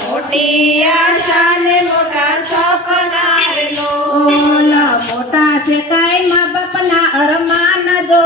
મોટી આશા ને મોટા સપના રે લોલ મોટા છે કાંઈ મા બાપના અરમાન જો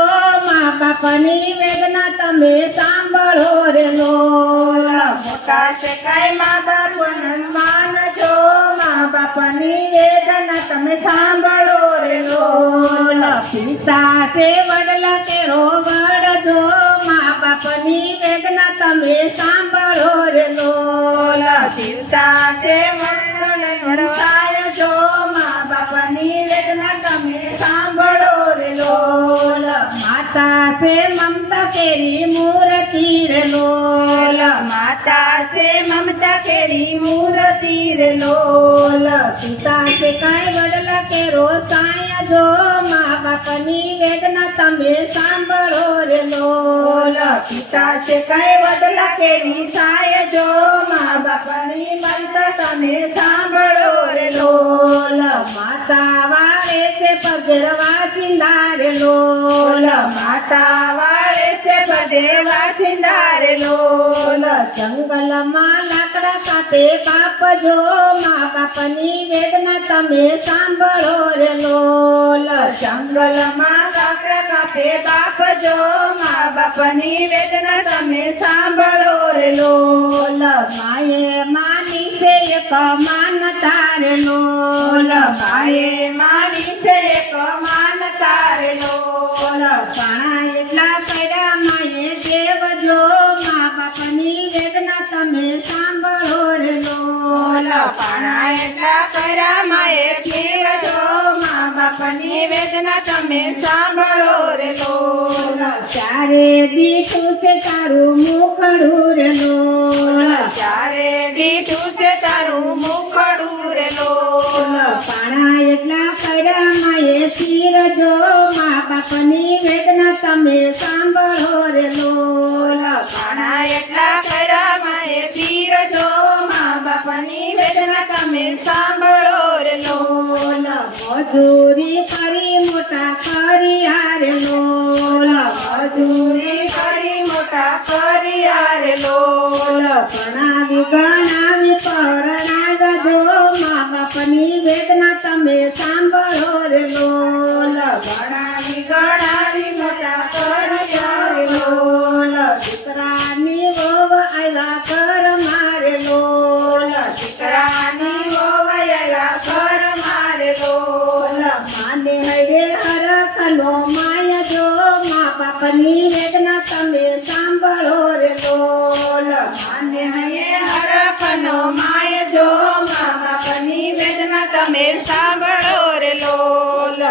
મા બાપની વેદના તમે સાંભળો રે લોલ મોટા છે કાંઈ મા બાપનું માન જો મા બાપની વેદના તમે સાંભળો રે લોલ પિતા છે વડલા કેરો વડજો મા બાપની વેદના તમે સાંભળો રે લોલ પિતા છે વડને વડવાય જો મા બાપની વેદના તમે સાંભળો રે લોલ માતા છે મમતા કેરી મૂર્તિ રે લોલ માતા છે મમતા કેરી મૂર્તિ રે લોલ પિતા છે કાંઈ વડલા કેરો સાયા જો મા બાપની વેદના તમે સાંભળો રે લોલ પિતા છે કાંઈ વડલા કેરી સાય જો મા બાપની મમતા તમે સાંભળો રે લોલ માતા વાળે છે પગરવા ચિંદારે લોલ માતા વાળે છે પદેવા ચિંદારે લોલ જંગલમાં લાકડા કાપે કાપજો મા બાપની વેદના તમે સાંભળો રે લોલ જંગલમાં લાકડા કાપે બાપ જો મા બાપની વેદના તમે સાંભળો રે લોલ માએ માની છે એક માનતા રે લોલ માએ માની છે એક માનતા રે લોલ પાણા એટલા કર્યા માએ દેવજો મા બાપની વેદના તમે સાંભળો રે લોલ પાણા એટલા કર્યા માએ પીર જો મા બાપની વેદના તમે સાંભળો રે લોલ ચારે દીઠું છે તારું મુખડું રે લોલ ચારે દીઠું છે તારું મુખડું રે લોલ પાણા એટલા કર્યા માએ પીર જો મા બાપની વેદના તમે સાંભળો રે લોલ પાણા એટલા કર્યા માએ પીર જો મા બાપની વેદના તમે સાંભળો રે લોલ મજૂરી કરી મોટા કર્યા રે લોલ મજૂરી કરી મોટા કર્યા રે લોલ ભણાવી ગણાવી પરણાવજો મા બાપની વેદના તમે સાંભળો રે લોલ ભણાવી ગણાવી મોટા કર્યા રે લોલ દીકરાની વહુ આવ્યા કર મારે લોલ દીકરાની વહુયા ઘર મારે લોલ માને હરે હરખનો માય જો મા બાપની વેદના તમે સાંભળો રે લોલ માને હૈયે હરખનો માય જો મા બાપની વેદના તમે સાંભળો રે લોલ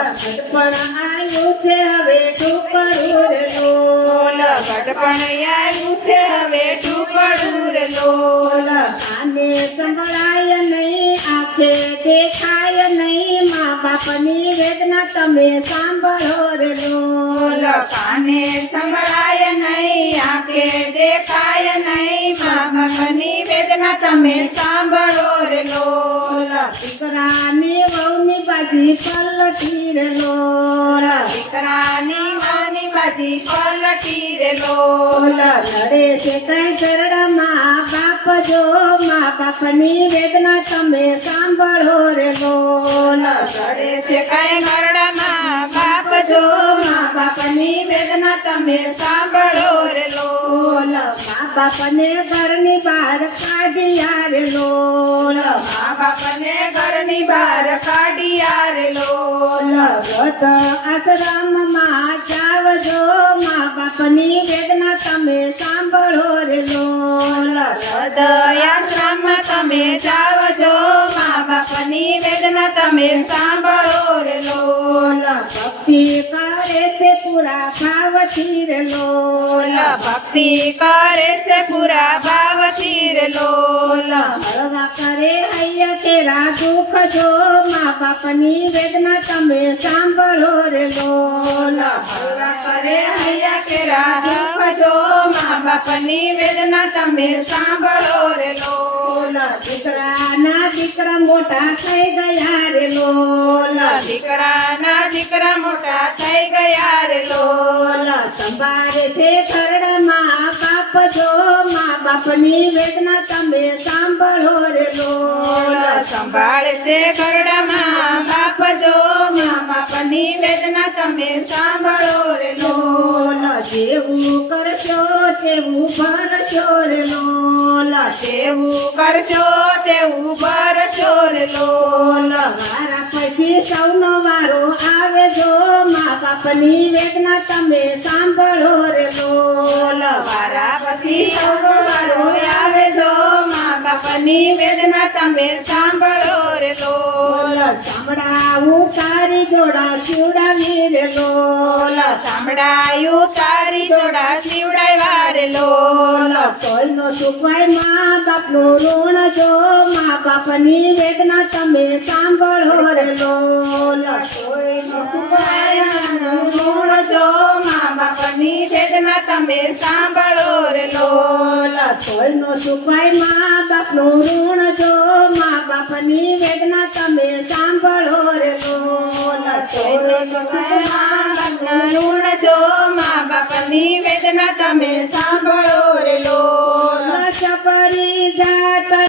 પણ આવ્યું છે હવે ટુકડું રે લોલ ગઢપણ આવ્યું છે હવે ટુકડું રે લોલ આને સંભળાય નહીં આંખે દેખાય નહીં મા બાપની વેદના તમે સાંભળો રે લોલ કાને સંભળાય નહીં આંખે દેખાય નહીં મા બાપની વેદના તમે સાંભળો રે લોલ દીકરાની વહુની બાજી પલટી રે લોલ દીકરાની માની બાજી પલટી રે લોલ લડે છે કઈ ગરડામાં બાપ જો મા બાપની વેદના તમે સાંભળો રે લોલ લડે છે કઈ ગરડામાં બાપ જો મા બાપની વેદના તમે સાંભળો રે લોલ મા બાપને ઘરની બહાર કાઢ્યા રે લોલ મા બાપને ઘરની બહાર કાઢ્યા રે લોલ વ્રત આશ્રમમાં જાવજો મા બાપની વેદના તમે સાંભળો રે લોલ હૃદયાશ્રમમાં તમે જાવજો મા બાપની વેદના તમે સાંભળો રે લોલ ભક્તિ કરે છે પૂરા ભાવથી રે લોલ ભક્તિ કરે છે પૂરા ભાવથી રે લોલ હળવા કરે હૈયા તેરા દુઃખ જો મા બાપની વેદના તમે સાંભળો રે લોલ હળવા કરે હૈયા કેરા દુઃખ જો મા બાપની વેદના તમે સાંભળો રે લોલ દીકરાના દીકરા મોટા મોટા થઈ ગયા રે લોલ દીકરાના દીકરા મોટા થઈ ગયા રે લોલ સંભાળે છે ખરડામાં બાપ જો મા બાપની વેદના તમે સાંભળો રે લોલ સંભાળે છે ઘરડામાં બાપ જો મા બાપની વેદના તમે સાંભળો રે લોલ જેવું કરશો તેવું ભરશો રે લોલ જેવું કરશો તેવું ભરશો રે લોલ વારા પછી સૌનો વારો આવે જો મા બાપની વેદના તમે સાંભળો રે લોલ વારા પછી સૌનો વારો આવે જો મા બાપની વેદના તમે સાંભળો રે લોલ સાંભળાવું તારી જોડા શિવડાવી રે લોલ સાંભળાયું તારી જોડા શિવડાવ્યા રે લોલ તોયનો સુખવાય મા બાપનું ઋણ જો મા બાપની વેદના તમે સાંભળો રે લોલ તોયનો સુખવાય ઋણ જો મા બાપની વેદના તમે સાંભળો રે લોલ તોયનો સુખવાય મા બાપનું ઋણ જો મા બાપની વેદના તમે સાંભળો રે લોલ તોયનો સુખવાય મા બાપના ઋણ જો મા બાપની વેદના તમે સાંભળો